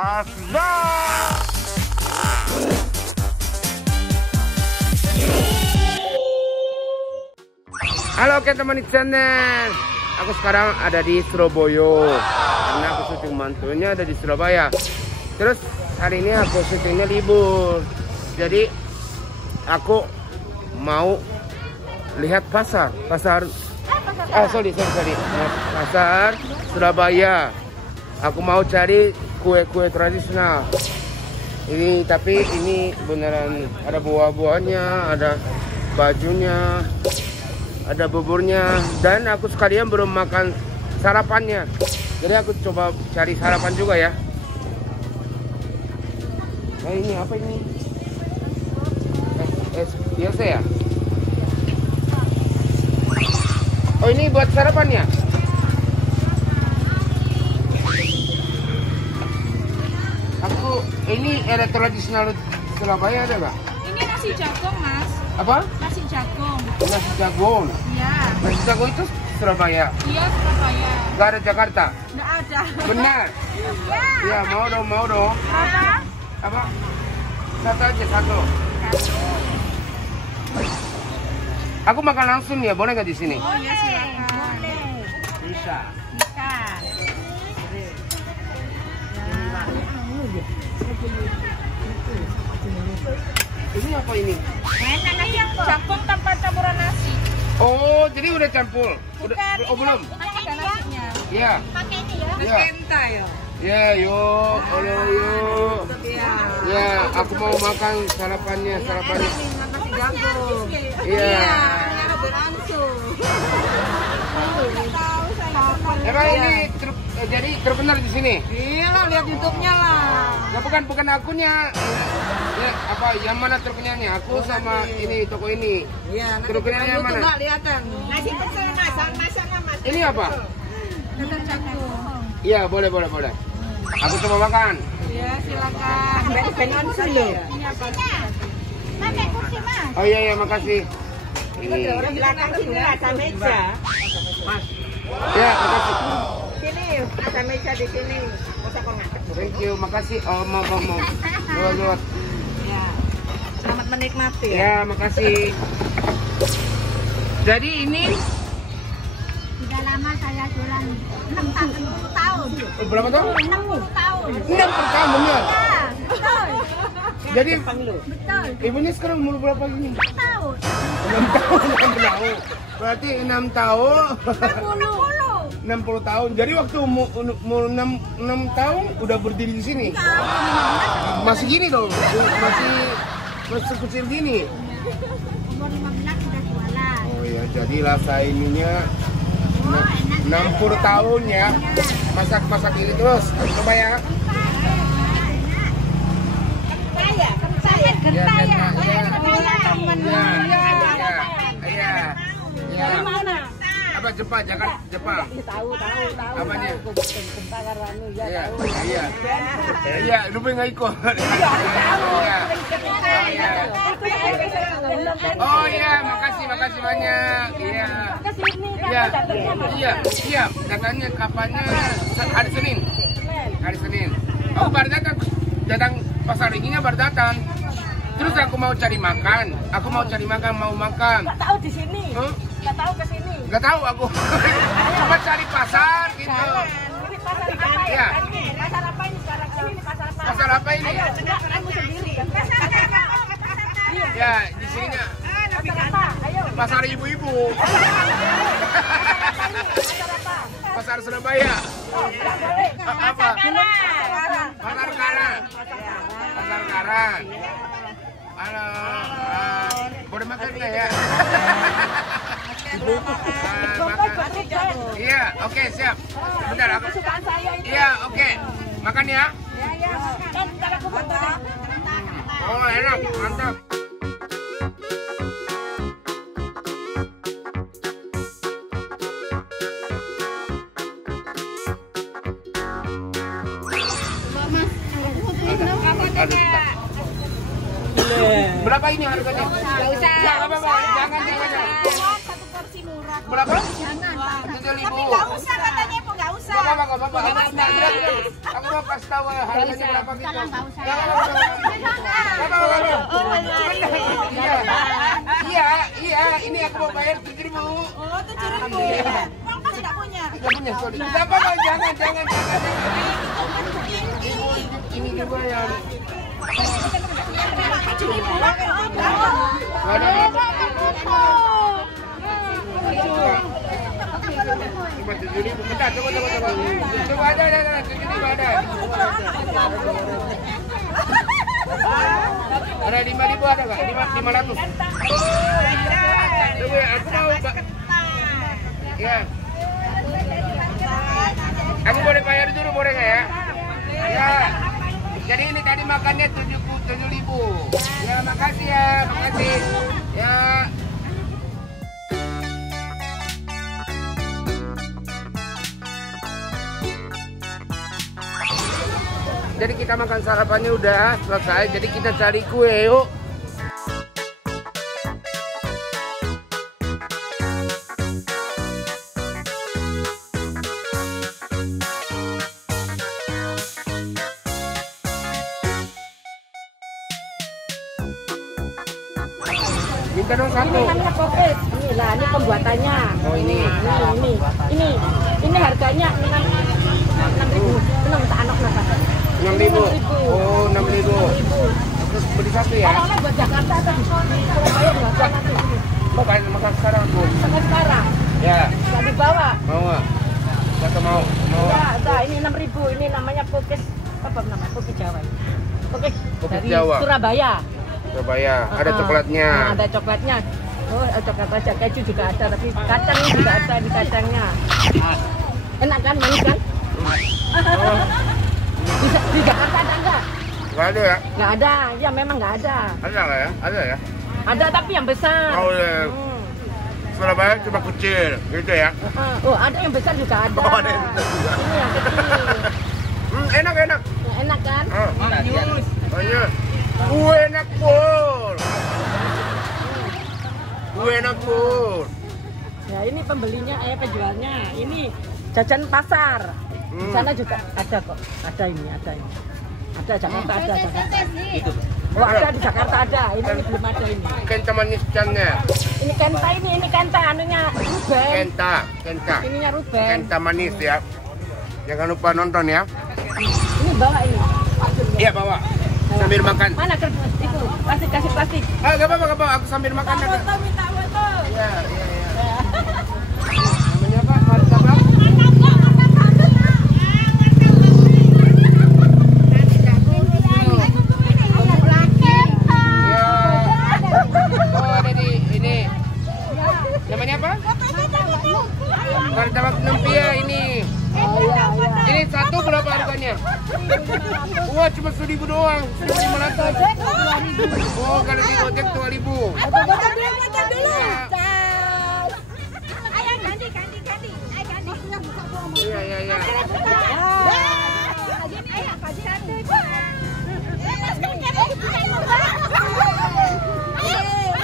Asda. Halo teman di channel. Aku sekarang ada di Surabaya karena aku syuting mantunya ada di Surabaya. Terus hari ini aku syutingnya libur. Jadi aku mau lihat pasar pasar Surabaya. Aku mau cari kue-kue tradisional. Ini tapi ini beneran ada buah-buahnya, ada bajunya, ada buburnya, dan aku sekalian belum makan sarapannya. Jadi aku coba cari sarapan juga ya. Nah ini apa ini? Biasa ya? Oh ini buat sarapannya? Aku ini era tradisional Surabaya ada nggak? Ini nasi jagung, Mas. Apa? Nasi jagung. Nasi jagung. Iya. Nasi jagung itu Surabaya. Iya, Surabaya. Gak ada Jakarta. Nggak ada. Benar. Iya. Ya mau dong. Berapa? Apa? Satu aja satu. Aku makan langsung ya, boleh nggak di sini? Oh iya, silakan. Bisa. Bisa. Ini apa ini? Enak nasi jagung tanpa campuran nasi. Oh, jadi udah campur. Udah, Bukan, oh belum? Ini ada nasinya. Iya. Pakai ini ya. Iya. Kenta ya. Ya, yuk. Halo, yuk. Iya. Ya, aku mau makan sarapannya. Nasi jagung. Iya. Emang ini jadi terkenal di sini? Iya lah, lihat YouTube-nya lah. Ya bukan akunnya. Ya, apa yang mana terkenalnya? Aku sama ini toko ini. Iya, Terkenalnya yang mana? Enggak kelihatan. Nasi pecel masaknya Mas. Ini apa? Nasi jagung. Iya, boleh. Aku coba makan. Iya, silakan. Benon dulu. Ini apa? Pakai kursi, Mas. Oh iya, makasih. Ini. Orang belakang sini ada meja. Mas. Ya, makasih. Sini, ada meja di sini. Masa kok ngangkat? Thank you, makasih. Oh, mau. Lewat. Ya. Selamat menikmati ya. Ya, makasih. Jadi ini Sudah lama saya jualan 60 tahun. berapa tahun? 60 tahun. 60 tahun benar. Ya, betul. Jadi Betul. ibunya sekarang umur berapa ini? 6 tahun. 6 tahun. Berarti 6 tahun. 60 tahun. Jadi waktu umur 6 tahun udah berdiri di sini. Masih gini dong. Masih kecil gini. Umur 15 sudah jualan. Oh ya, jadi rasa ininya Oh, enak. 60 tahun ya. Masak ini terus. Coba ya. Gentah ya. Iya. Dari mana? Apa Jepang? Jepang. Tahu. Apanya? Gentah karanu ya. Iya. Iya, lu pengen nggak ikut? Iya. Oh iya, makasih banyak. Iya. Iya. Datangnya kapannya? Hari Senin. Aku baru datang pasar ininya baru datang. Terus aku mau cari makan. Mau makan. Nggak tahu di sini. Nggak tahu ke sini. Nggak tahu aku. Cuma cari pasar gitu. Ini pasar apa ya? Iya. Pasar apa ini sekarang? Ini pasar apa? Pasar apa ini? Ayo, kamu sendiri. Ya, di sini Pasar apa? Ayo. pasar ibu-ibu. Pasar apa? Pasar Surabaya. Oh, nggak boleh. Apa? Pasar Pasar Karang. Halo. Boleh makan nggak ya? Makan. Iya, oke, siap. Bentar aku. Kesukaan saya itu. Iya, oke. Makan ya. Ya. Dan ntar aku foto deh. Oh, enak, mantap. Berapa ini harganya? Nggak usah. Jangan. Satu porsi murah. Berapa? Jangan. 7.000. Tapi nggak usah katanya, Bu, nggak usah. Gak apa-apa. Aku mau kasih tahu harganya berapa gitu. Iya, ini aku mau bayar 7.000. Oh, 7.000. Uang kan tidak punya. Tidak punya, sorry. Tidak apa-apa, jangan. Ini juga yang Cuma 7.000. Bentar, coba. Coba ada. 7.000 ada. Ada 5.000 ada nggak? 500. Coba, aku mau. Ya. Aku boleh bayar dulu, boleh nggak ya? Ya. Jadi ini tadi makannya 7.000. Ya, makasih ya, makasih. Ya. Jadi kita makan sarapannya udah selesai, jadi kita cari kue yuk. Minta dong satu. Ini namanya popes. Inilah, ini pembuatannya. Oh ini. Ini harganya 6.000. Senang tak anak napa? 6.000. Oh 6.000. Terus beli satu ya? Kalau buat Jakarta atau di Surabaya nggak tahu nanti. Makan sekarang Bu. Sekarang. Ya. Nggak dibawa. Mau nggak? Nggak mau. Enggak, ini 6.000. Ini namanya pokes. Apa namanya? Pokes Jawa. Pokes dari Jawa. Surabaya. Ada coklatnya. Ada coklatnya. Oh, coklat aja. Keju juga ada, tapi kacang juga ada di kacangnya. Enak kan, manis kan? Oh. Di Jakarta ada enggak? Nggak ada ya? Nggak ada, ya memang nggak ada. Ada nggak ya? Ada ya? Ada tapi yang besar. Oh ya. Surabaya cuma kecil, gitu ya? Oh ada yang besar juga ada. Oh ada yang besar juga. Ini yang kecil. Enak. Ya, enak kan? Banyak. Enak pun. Enak pun. Ya ini pembelinya, penjualnya. Ini jajan pasar. Di sana juga ada kok. Ada ini. Ada Jakarta ada. Itu. Oh ada di Jakarta ada. Ini belum ada ini. Kenta maniscannya. Ini kenta ini kenta anunya Ruben. Kenta. Ininya Ruben. Kenta manis ya. Jangan lupa nonton ya. Ini bawa ini. Iya bawa. Sambil makan. Mana kertas itu? Kasih plastik. Ah gak apa-apa. Aku sambil makan. Foto minta foto. Iya. Namanya apa? Martabak. Martabak lumpia ini. Ini satu berapa harganya? Wah cuma 1.000 doang. 1.500. Oh kalau di Gojek 2.000. Gojek dulu. Ayo ganti. Iya.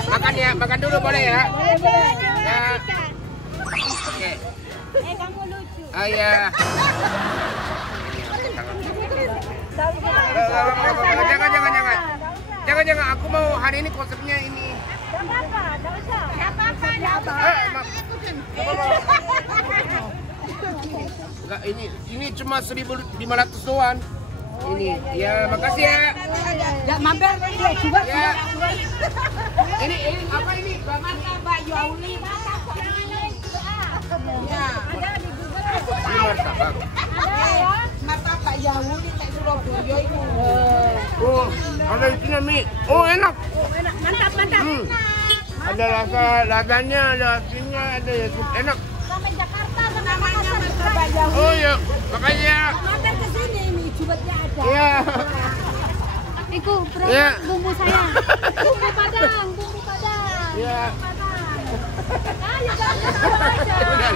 Makan ya, makan dulu boleh ya? Ya. Oke. Kamu lucu. Iya. Jangan. Aku mau hari ini konsepnya ini. Enggak, ini cuma 1.500 doang. Ini, ya makasih ya. Ya mampir dia juga. Ya. Ini apa ini? Mbak Yauli. Ya. Ini martabak. Martabak Yauli nek Surabaya itu. Oh, ada isinya mie. Oh enak. Mantap. Ada rasanya, ada asinnya, ada ya enak. Sampai Jakarta Namanya martabak Yauli. Oh ya, makanya. Mampir ke sini ini jubatnya ada. Iya. Iku Ya. bumbu saya. Bumbu Padang. Iya. Ayo jalan.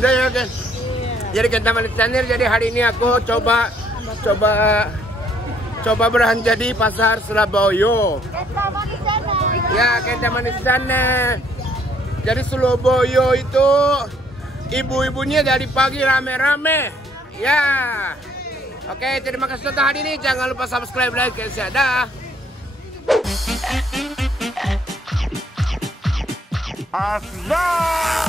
Udah ya guys. Jadi Kenta Manis Channel, jadi hari ini aku coba belanja di pasar Surabaya. Ya Kenta Manis Channel. Jadi Surabaya itu ibu-ibunya dari pagi rame-rame. Ya. Oke, terima kasih sudah hadir ini. Jangan lupa subscribe, like, dan share. Dah. Asla.